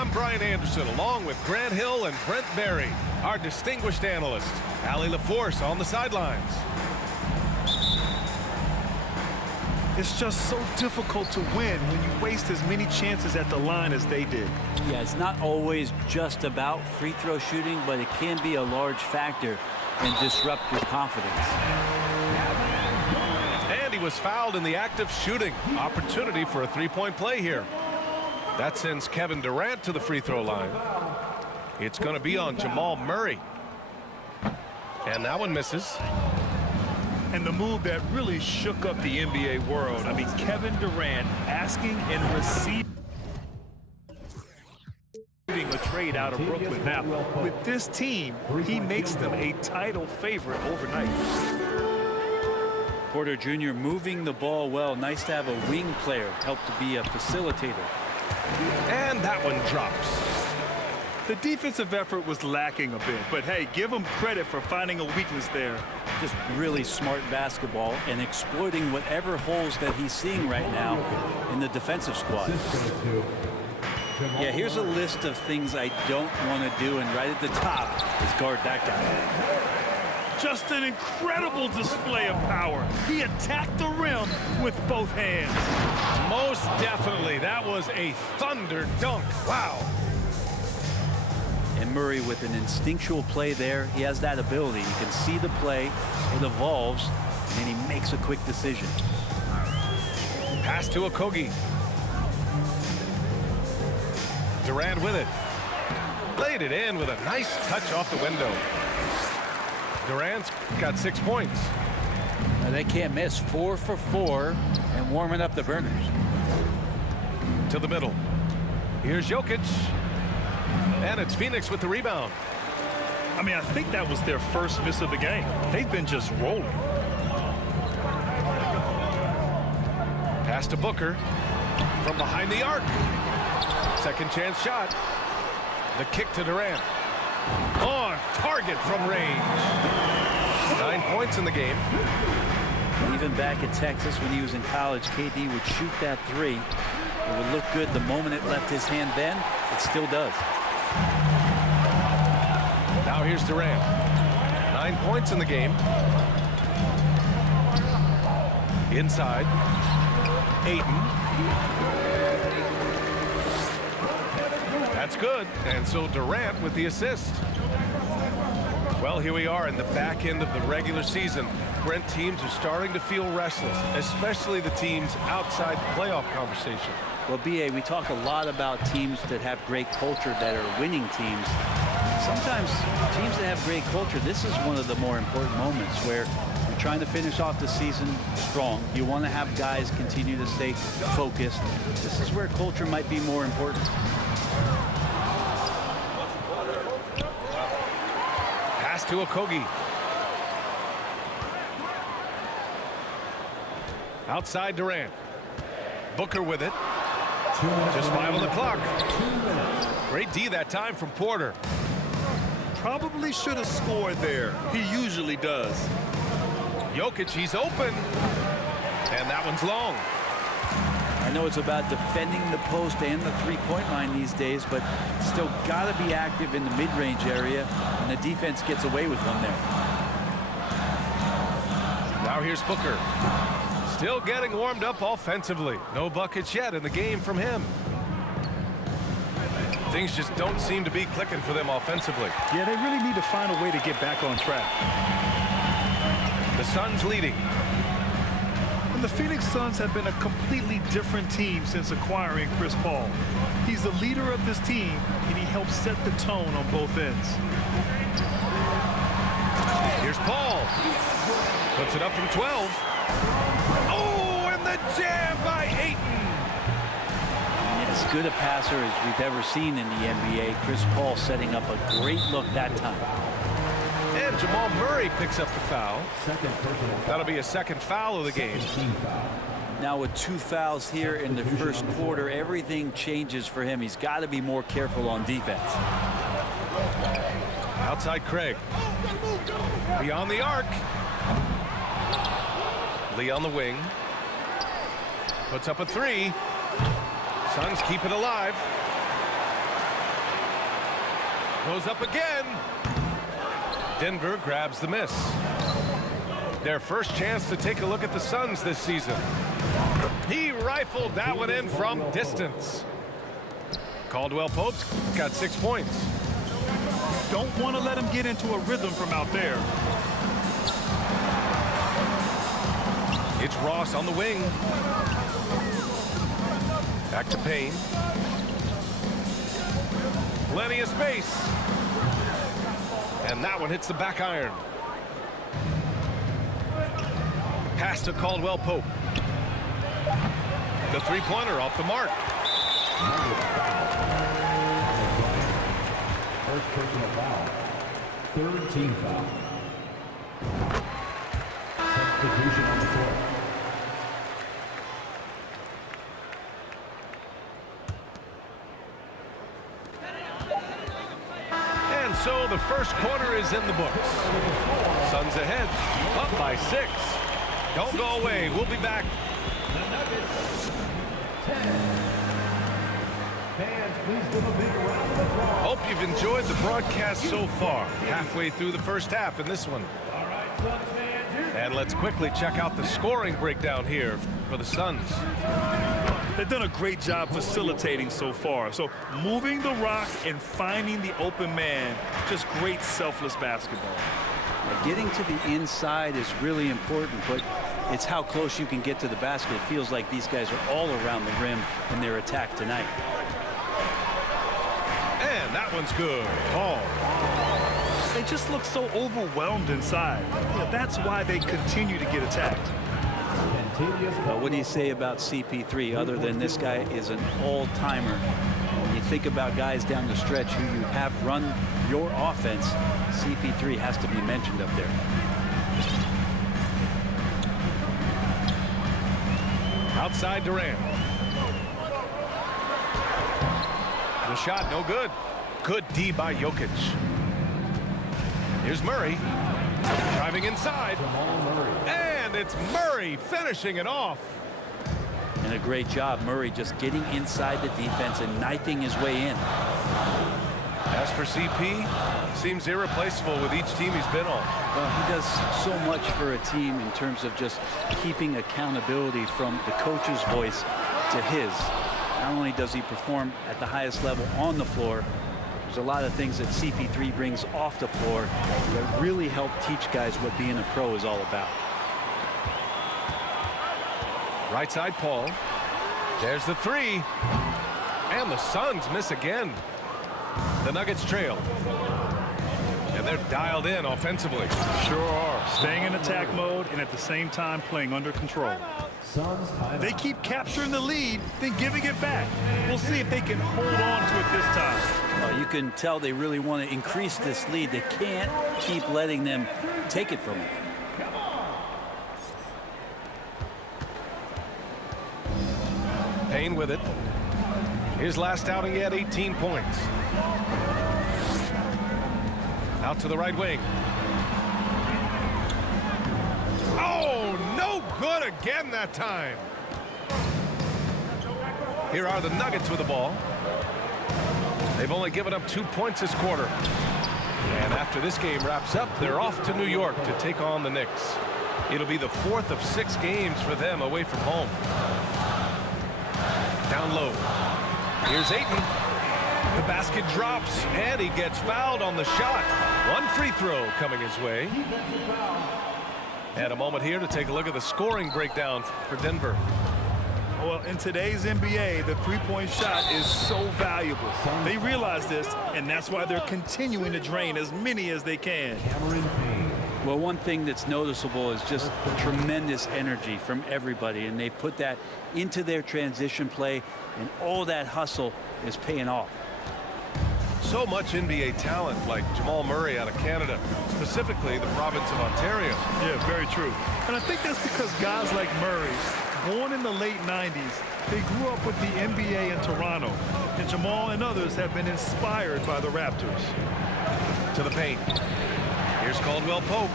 I'm Brian Anderson, along with Grant Hill and Brent Berry, our distinguished analysts. Allie LaForce on the sidelines. It's just so difficult to win when you waste as many chances at the line as they did. Yeah, it's not always just about free throw shooting, but it can be a large factor and disrupt your confidence. And he was fouled in the act of shooting. Opportunity for a three-point play here. That sends Kevin Durant to the free throw line. It's going to be on Jamal Murray. And that one misses. And the move that really shook up the NBA world. I mean, Kevin Durant asking and receiving a trade out of Brooklyn. Now, with this team, he makes them a title favorite overnight. Porter Jr. moving the ball well. Nice to have a wing player help to be a facilitator. And that one drops. The defensive effort was lacking a bit, but hey, give him credit for finding a weakness there. Just really smart basketball and exploiting whatever holes that he's seeing right now in the defensive squad. Yeah, here's a list of things I don't want to do, and right at the top is guard that guy. Just an incredible display of power. He attacked the rim with both hands. Most definitely. That was a thunder dunk. Wow. And Murray with an instinctual play there. He has that ability. He can see the play, it evolves, and then he makes a quick decision. Pass to Okogie. Durant with it. Laid it in with a nice touch off the window. Durant's got 6 points. Now they can't miss. 4 for 4 and warming up the burners. To the middle. Here's Jokic. And it's Phoenix with the rebound. I mean, I think that was their first miss of the game. They've been just rolling. Pass to Booker from behind the arc. Second chance shot. The kick to Durant. On target from range. 9 points in the game. Even back at Texas when he was in college, KD would shoot that three. It would look good the moment it left his hand then. It still does. Now here's Durant. 9 points in the game. Inside. Ayton. That's good. And so Durant with the assist. Well, here we are in the back end of the regular season. Brent, teams are starting to feel restless, especially the teams outside the playoff conversation. Well, B.A., we talk a lot about teams that have great culture, that are winning teams. Sometimes teams that have great culture, this is one of the more important moments where you're trying to finish off the season strong. You want to have guys continue to stay focused. This is where culture might be more important. Pass to Okogie. Outside Durant. Booker with it. Just 5 on the clock. Great D that time from Porter. Probably should have scored there. He usually does. Jokic, he's open. And that one's long. I know it's about defending the post and the three-point line these days, but still got to be active in the mid-range area, and the defense gets away with one there. Now here's Booker. Still getting warmed up offensively. No buckets yet in the game from him. Things just don't seem to be clicking for them offensively. Yeah, they really need to find a way to get back on track. The Suns leading. And the Phoenix Suns have been a completely different team since acquiring Chris Paul. He's the leader of this team, and he helps set the tone on both ends. Here's Paul. Puts it up from 12. Oh, and the jam by Ayton. As good a passer as we've ever seen in the NBA, Chris Paul setting up a great look that time. And Jamal Murray picks up the foul. That'll be a second foul of the game. Now with 2 fouls here in the first quarter, everything changes for him. He's got to be more careful on defense. Outside Craig. Beyond the arc. Lee on the wing. Puts up a 3. Suns keep it alive. Goes up again. Denver grabs the miss. Their first chance to take a look at the Suns this season. He rifled that one in from distance. Caldwell Pope's got 6 points. Don't want to let him get into a rhythm from out there. It's Ross on the wing. Back to Payne. Plenty of space. And that one hits the back iron. Pass to Caldwell Pope. The three-pointer off the mark. First personal foul. Third team foul. Substitution on the floor. And so the first quarter is in the books. Suns ahead, up by 6. Don't go away. We'll be back. Fans, please give a big round of applause. Hope you've enjoyed the broadcast so far. Halfway through the first half in this one. All right, Suns fans, here's And let's quickly check out the scoring breakdown here for the Suns. They've done a great job facilitating so far. So moving the rock and finding the open man, just great selfless basketball. Getting to the inside is really important, but it's how close you can get to the basket. It feels like these guys are all around the rim in their attack tonight. And that one's good. Paul. They just look so overwhelmed inside. Yeah, that's why they continue to get attacked. What do you say about CP3 other than this guy is an all-timer? When you think about guys down the stretch who you have run your offense, CP3 has to be mentioned up there. Outside Durant. The shot no good. Good D by Jokic. Here's Murray. Driving inside. And it's Murray finishing it off. And a great job, Murray just getting inside the defense and knifing his way in. As for CP, seems irreplaceable with each team he's been on. Well, he does so much for a team in terms of just keeping accountability from the coach's voice to his. Not only does he perform at the highest level on the floor, there's a lot of things that CP3 brings off the floor that really help teach guys what being a pro is all about. Right side Paul. There's the three. And the Suns miss again. The Nuggets trail. And they're dialed in offensively. Sure are. Staying in attack mode and at the same time playing under control. They keep capturing the lead, then giving it back. We'll see if they can hold on to it this time. Well, you can tell they really want to increase this lead. They can't keep letting them take it from them. Payne with it. His last outing, he had 18 points. Out to the right wing. Oh, no good again that time. Here are the Nuggets with the ball. They've only given up 2 points this quarter. And after this game wraps up, they're off to New York to take on the Knicks. It'll be the 4th of 6 games for them away from home. Down low. Here's Ayton. The basket drops, and he gets fouled on the shot. One free throw coming his way. And a moment here to take a look at the scoring breakdown for Denver. Well, in today's NBA, the three-point shot is so valuable. They realize this, and that's why they're continuing to drain as many as they can. Well, one thing that's noticeable is just tremendous energy from everybody, and they put that into their transition play, and all that hustle is paying off. So much NBA talent like Jamal Murray out of Canada, specifically the province of Ontario. Yeah, very true. And I think that's because guys like Murray, born in the late 90s, they grew up with the NBA in Toronto. And Jamal and others have been inspired by the Raptors. To the paint. Here's Caldwell Pope.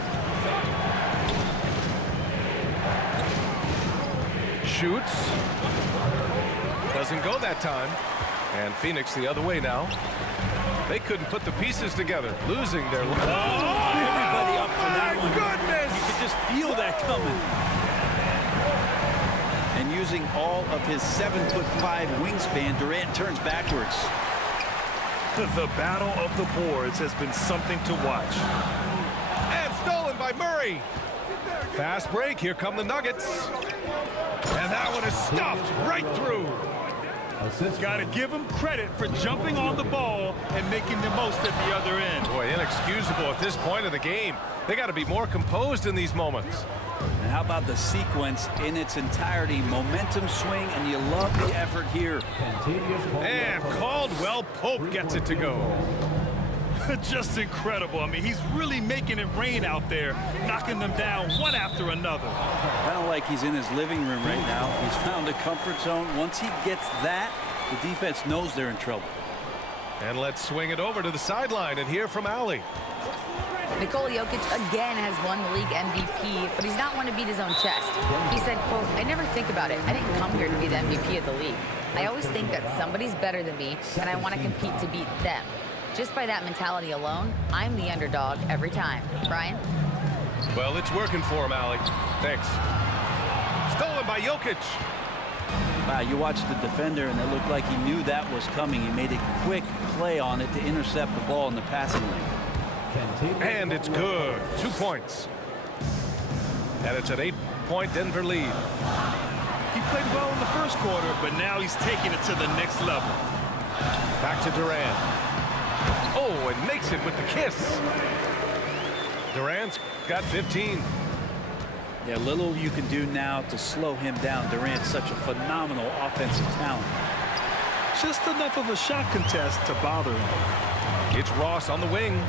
Shoots. Doesn't go that time. And Phoenix the other way now. They couldn't put the pieces together, losing their... Everybody up for that one. Goodness! You could just feel that coming. And using all of his 7'5" wingspan, Durant turns backwards. The battle of the boards has been something to watch. And stolen by Murray. Fast break. Here come the Nuggets. And that one is stuffed right through. Got to give him credit for jumping on the ball and making the most at the other end. Boy, inexcusable at this point of the game. They got to be more composed in these moments. And how about the sequence in its entirety? Momentum swing, and you love the effort here. And Caldwell Pope gets it to go. Just incredible. I mean, he's really making it rain out there, knocking them down one after another. Kind of like he's in his living room right now. He's found a comfort zone. Once he gets that, the defense knows they're in trouble. And let's swing it over to the sideline and hear from Allie. Nikola Jokic again has won the league MVP, but he's not one to beat his own chest. He said, quote, "I never think about it. I didn't come here to be the MVP of the league. I always think that somebody's better than me, and I want to compete to beat them. Just by that mentality alone, I'm the underdog every time." Brian? Well, it's working for him, Allie. Thanks. Stolen by Jokic. Wow, you watched the defender, and it looked like he knew that was coming. He made a quick play on it to intercept the ball in the passing lane. And it's good. 2 points. And it's an 8-point Denver lead. He played well in the first quarter, but now he's taking it to the next level. Back to Durant. Oh, and makes it with the kiss. Durant's got 15. Yeah, little you can do now to slow him down. Durant's such a phenomenal offensive talent. Just enough of a shot contest to bother him. It's Ross on the wing.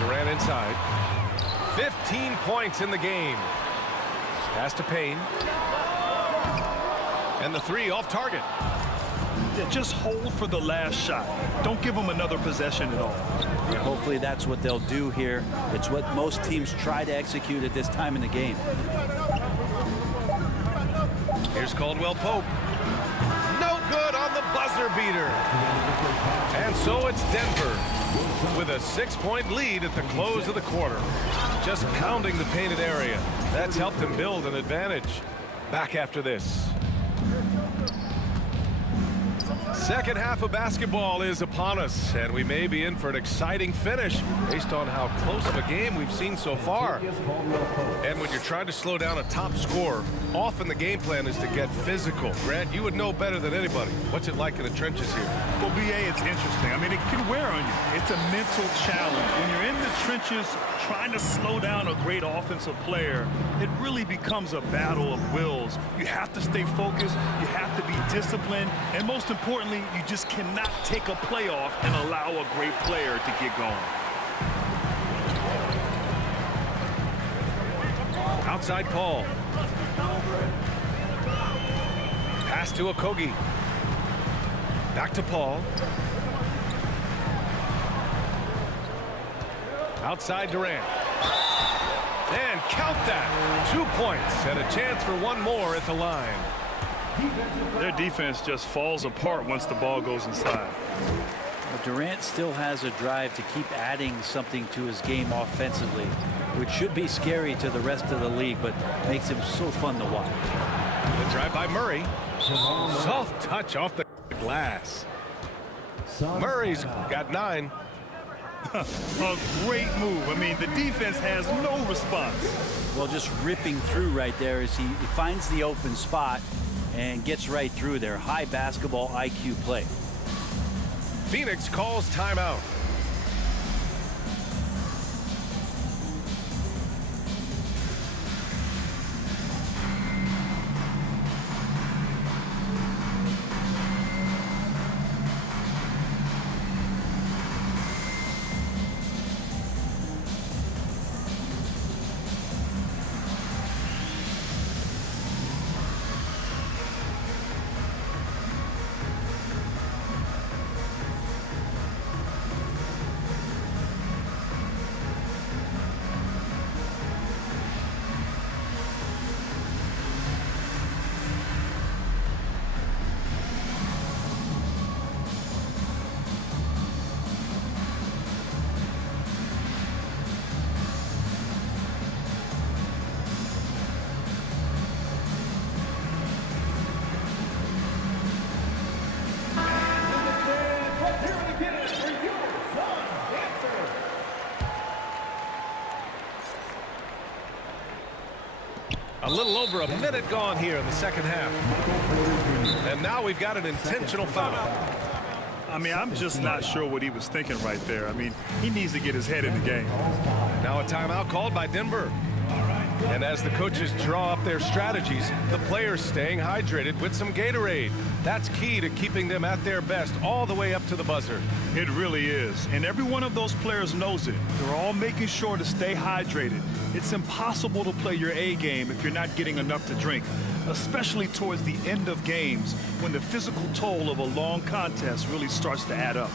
Durant inside. 15 points in the game. Pass to Payne. And the three off target. Yeah, just hold for the last shot. Don't give him another possession at all. Yeah, hopefully that's what they'll do here. It's what most teams try to execute at this time in the game. Here's Caldwell Pope. No good on the buzzer beater. And so it's Denver with a 6-point lead at the close of the quarter. Just pounding the painted area. That's helped him build an advantage. Back after this. Second half of basketball is upon us, and we may be in for an exciting finish based on how close of a game we've seen so far. And when you're trying to slow down a top scorer, often the game plan is to get physical. Grant, you would know better than anybody. What's it like in the trenches here? Well, BA, it's interesting. I mean, it can wear on you. It's a mental challenge. When you're in the trenches trying to slow down a great offensive player, it really becomes a battle of wills. You have to stay focused. You have to be disciplined. And most importantly, you just cannot take a play off and allow a great player to get going. Outside Paul. Pass to Okogie. Back to Paul. Outside Durant. And count that. 2 points and a chance for one more at the line. Their defense just falls apart once the ball goes inside. But Durant still has a drive to keep adding something to his game offensively, which should be scary to the rest of the league, but makes him so fun to watch. The drive by Murray. Soft touch off the glass. Murray's got 9. A great move. I mean, the defense has no response. Well, just ripping through right there as he finds the open spot and gets right through there. High basketball IQ play. Phoenix calls timeout. A little over a minute gone here in the second half. And now we've got an intentional foul. I mean, I'm just not sure what he was thinking right there. I mean, he needs to get his head in the game. Now a timeout called by Denver. And as the coaches draw up their strategies, the players staying hydrated with some Gatorade. That's key to keeping them at their best all the way up to the buzzer. It really is. And every one of those players knows it. They're all making sure to stay hydrated. It's impossible to play your A game if you're not getting enough to drink, especially towards the end of games when the physical toll of a long contest really starts to add up.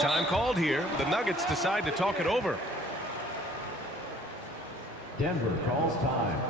Time called here. The Nuggets decide to talk it over. Denver calls time.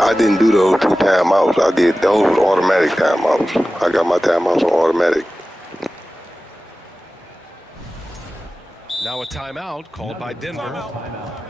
I didn't do those 2 timeouts. I did those automatic timeouts. I got my timeouts on automatic. Now a timeout called by Denver. Timeout.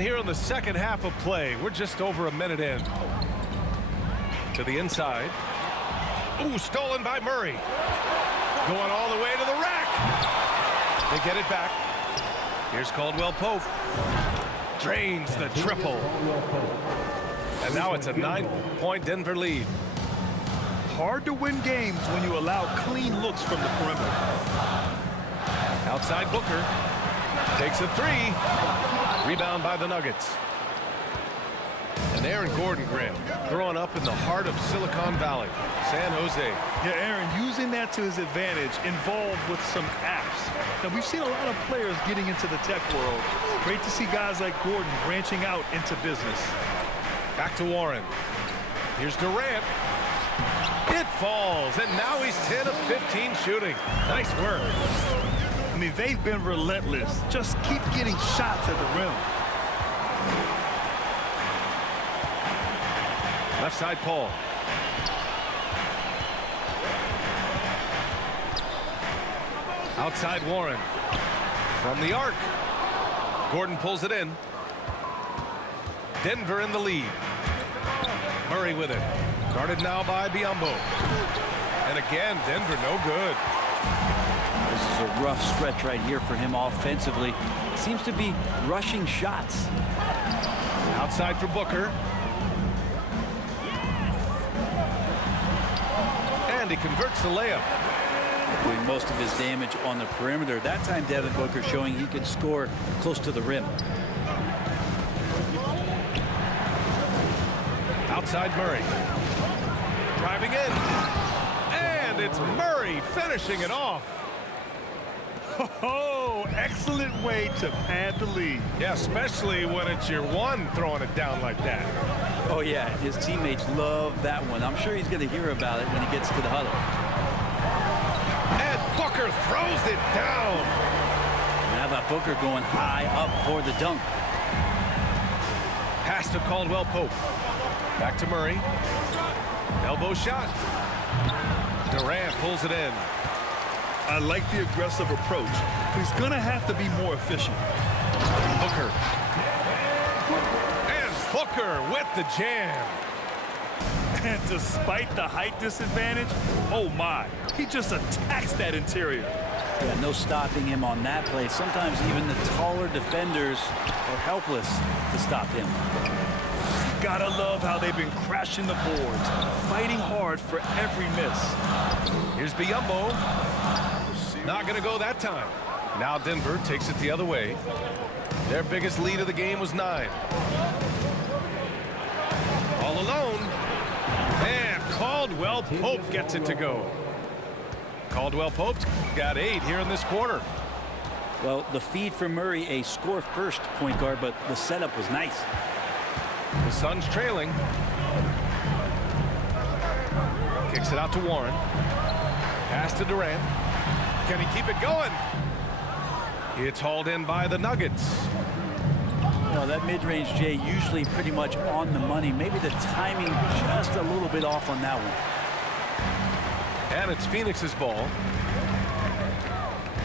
And here in the second half of play, we're just over a minute in. To the inside. Ooh, stolen by Murray. Going all the way to the rack. They get it back. Here's Caldwell Pope. Drains the triple. And now it's a 9-point Denver lead. Hard to win games when you allow clean looks from the perimeter. Outside Booker. Takes a three. Rebound by the Nuggets. And Aaron Gordon, Graham, growing up in the heart of Silicon Valley, San Jose. Yeah, Aaron, using that to his advantage, involved with some apps. Now, we've seen a lot of players getting into the tech world. Great to see guys like Gordon branching out into business. Back to Warren. Here's Durant. It falls, and now he's 10 of 15 shooting. Nice work. I mean, they've been relentless. Just keep getting shots at the rim. Left side, Paul. Outside, Warren. From the arc. Gordon pulls it in. Denver in the lead. Murray with it. Guarded now by Biyombo. And again, Denver no good. This is a rough stretch right here for him offensively. Seems to be rushing shots. Outside for Booker. And he converts the layup. Doing most of his damage on the perimeter. That time Devin Booker showing he can score close to the rim. Outside Murray. Driving in. And it's Murray finishing it off. Oh, excellent way to pad the lead. Yeah, especially when it's your one throwing it down like that. Oh yeah, his teammates love that one. I'm sure he's going to hear about it when he gets to the huddle. And Booker throws it down. And how about Booker going high up for the dunk? Pass to Caldwell Pope. Back to Murray. Elbow shot. Durant pulls it in. I like the aggressive approach. He's going to have to be more efficient. Booker. And Booker with the jam. And despite the height disadvantage, oh my, he just attacks that interior. Yeah, no stopping him on that play. Sometimes even the taller defenders are helpless to stop him. Gotta love how they've been crashing the boards, fighting hard for every miss. Here's Biyombo. Not going to go that time. Now Denver takes it the other way. Their biggest lead of the game was 9. All alone. And Caldwell Pope gets it to go. Caldwell Pope's got 8 here in this quarter. Well, the feed from Murray, a score-first point guard, but the setup was nice. The Suns trailing. Kicks it out to Warren. Pass to Durant. Can he keep it going? It's hauled in by the Nuggets. Well, that mid-range, Jay, usually pretty much on the money. Maybe the timing just a little bit off on that one. And it's Phoenix's ball.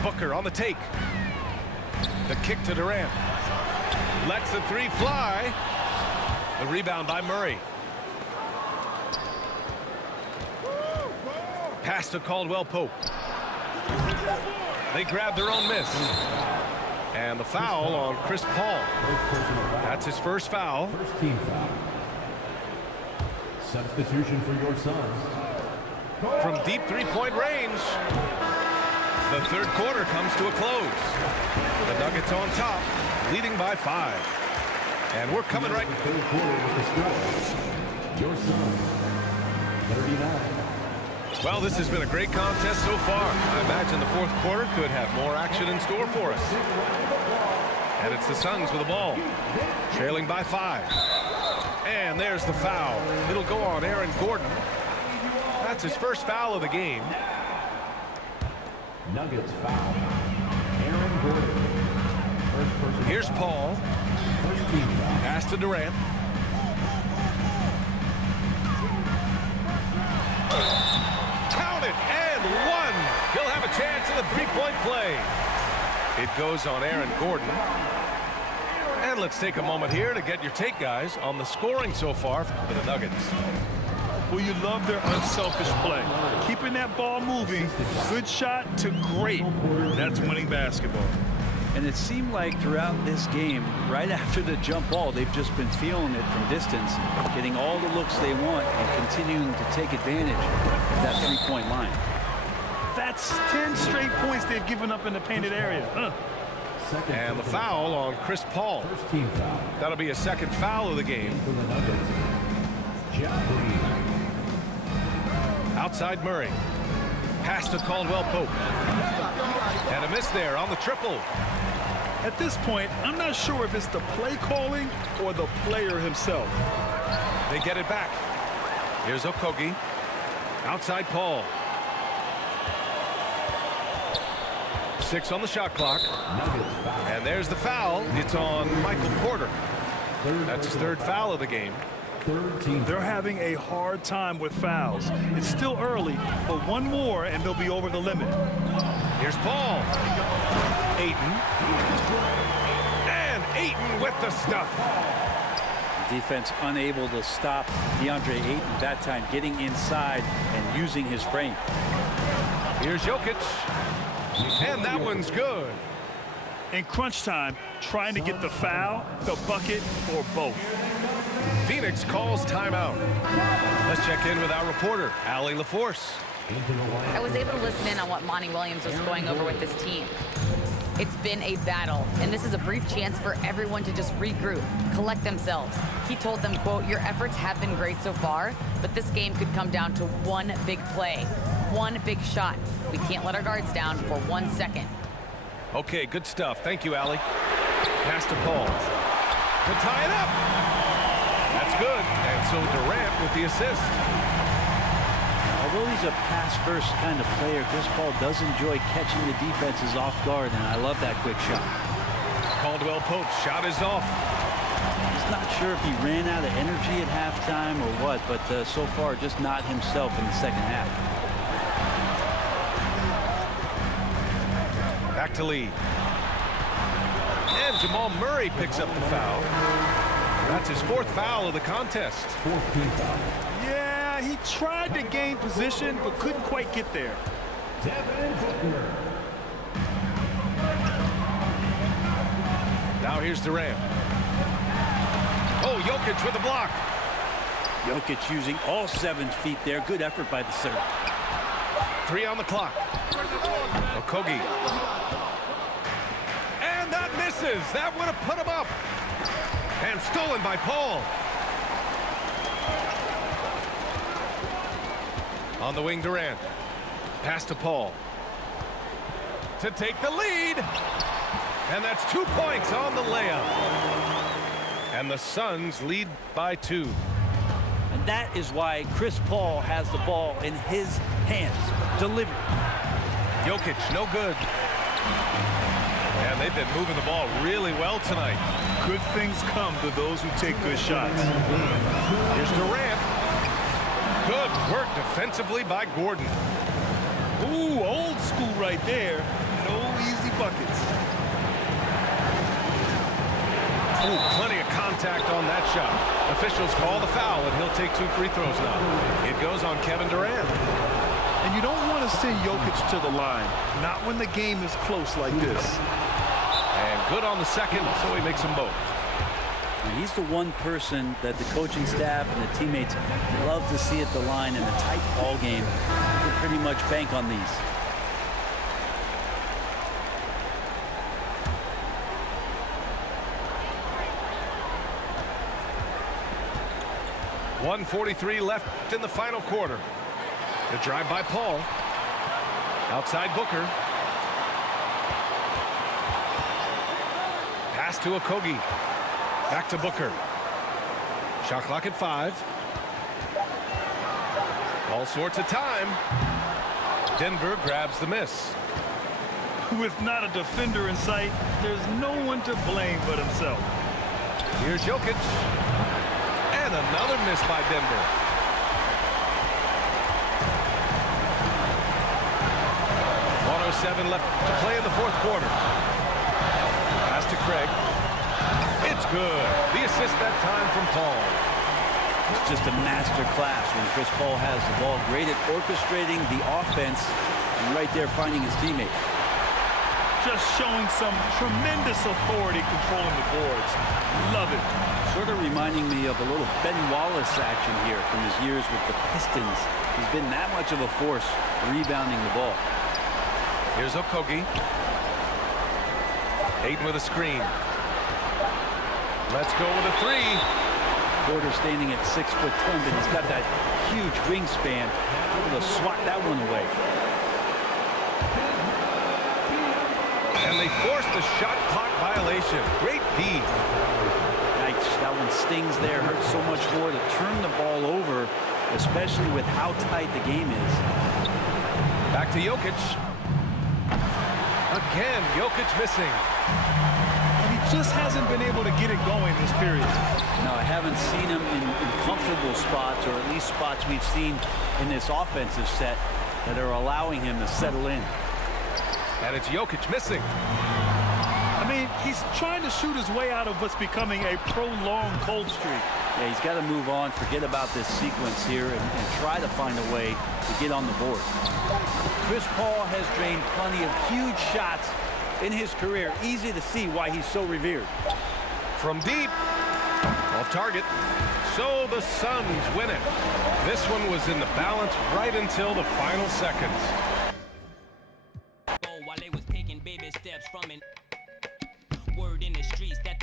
Booker on the take. The kick to Durant. Lets the three fly. The rebound by Murray. Pass to Caldwell Pope. They grab their own miss. And the foul on Chris Paul. That's his first foul. First team foul. Substitution for your Suns. From deep three-point range. The third quarter comes to a close. The Nuggets on top, leading by 5. And we're coming right. Third quarter with the score. Your Suns, 39. Well, this has been a great contest so far. I imagine the fourth quarter could have more action in store for us. And it's the Suns with the ball, trailing by 5. And there's the foul. It'll go on Aaron Gordon. That's his first foul of the game. Nuggets foul. Aaron Gordon. First person. Here's Paul. First team foul. Pass to Durant. Count it, and 1. He'll have a chance at a three-point play. It goes on Aaron Gordon. And let's take a moment here to get your take, guys, on the scoring so far for the Nuggets. Well, you love their unselfish play. Keeping that ball moving, good shot to great. That's winning basketball. And it seemed like throughout this game, right after the jump ball, they've just been feeling it from distance, getting all the looks they want and continuing to take advantage of that three-point line. That's 10 straight points they've given up in the painted area. And the foul on Chris Paul. First team foul. That'll be a second foul of the game. For the Nuggets, Jeff Green. Outside Murray. Pass to Caldwell Pope. And a miss there on the triple. At this point, I'm not sure if it's the play calling or the player himself. They get it back. Here's Okogie. Outside Paul. 6 on the shot clock. And there's the foul. It's on Michael Porter. That's his third foul of the game. They're having a hard time with fouls. It's still early, but one more and they'll be over the limit. Here's Paul. Ayton. And Ayton with the stuff. Defense unable to stop DeAndre Ayton that time, getting inside and using his frame. Here's Jokic. And that one's good. In crunch time, trying to get the foul, the bucket, or both. Phoenix calls timeout. Let's check in with our reporter, Allie LaForce. I was able to listen in on what Monty Williams was going over with this team. It's been a battle, and this is a brief chance for everyone to just regroup, collect themselves. He told them, quote, "Your efforts have been great so far, but this game could come down to one big play, one big shot. We can't let our guards down for 1 second." Okay, good stuff. Thank you, Allie. Pass to Paul. To tie it up. That's good. And so Durant with the assist. Although he's a pass-first kind of player, Chris Paul does enjoy catching the defenses off guard, and I love that quick shot. Caldwell Pope's shot is off. He's not sure if he ran out of energy at halftime or what, but so far just not himself in the second half. Back to Lee. And Jamal Murray picks up the foul. That's his fourth foul of the contest. Fourth team foul. Yeah, he tried to gain position, but couldn't quite get there. Devin Booker. Now here's Durant. Oh, Jokic with a block. Jokic using all 7 feet there. Good effort by the center. 3 on the clock. Okogie. And that misses. That would have put him up. And stolen by Paul. On the wing, Durant. Pass to Paul. To take the lead. And that's 2 points on the layup. And the Suns lead by 2. And that is why Chris Paul has the ball in his hands. Delivered. Jokic, no good. And they've been moving the ball really well tonight. Good things come to those who take good shots. Here's Durant. Good work defensively by Gordon. Ooh, old school right there. No easy buckets. Ooh, plenty of contact on that shot. Officials call the foul, and he'll take 2 free throws now. It goes on Kevin Durant. And you don't want to send Jokic to the line. Not when the game is close like this. And good on the second, so he makes them both. And he's the one person that the coaching staff and the teammates love to see at the line in a tight ball game. You can pretty much bank on these. .143 left in the final quarter. The drive by Paul. Outside Booker. Pass to Okogie. Back to Booker. Shot clock at 5. All sorts of time. Denver grabs the miss. With not a defender in sight, there's no one to blame but himself. Here's Jokic. And another miss by Denver. .107 left to play in the fourth quarter. Pass to Craig. It's good. The assist that time from Paul. It's just a master class when Chris Paul has the ball. Great at orchestrating the offense and right there finding his teammate. Just showing some tremendous authority controlling the boards. Love it. Sort of reminding me of a little Ben Wallace action here from his years with the Pistons. He's been that much of a force rebounding the ball. Here's Okogie. Ayton with a screen. Let's go with a three. Porter standing at 6'10", but he's got that huge wingspan, able to swat that one away. And they forced the shot clock violation. Great D. Yikes, that one stings there. Hurts so much more to turn the ball over, especially with how tight the game is. Back to Jokic. Again, Jokic missing. And he just hasn't been able to get it going this period. No, I haven't seen him in comfortable spots, or at least spots we've seen in this offensive set that are allowing him to settle in. And it's Jokic missing. I mean, he's trying to shoot his way out of what's becoming a prolonged cold streak. Yeah, he's got to move on, forget about this sequence here, and try to find a way to get on the board. Chris Paul has drained plenty of huge shots in his career. Easy to see why he's so revered. From deep. Off target. So the Suns win it. This one was in the balance right until the final seconds. While they was taking baby steps from an word in the streets that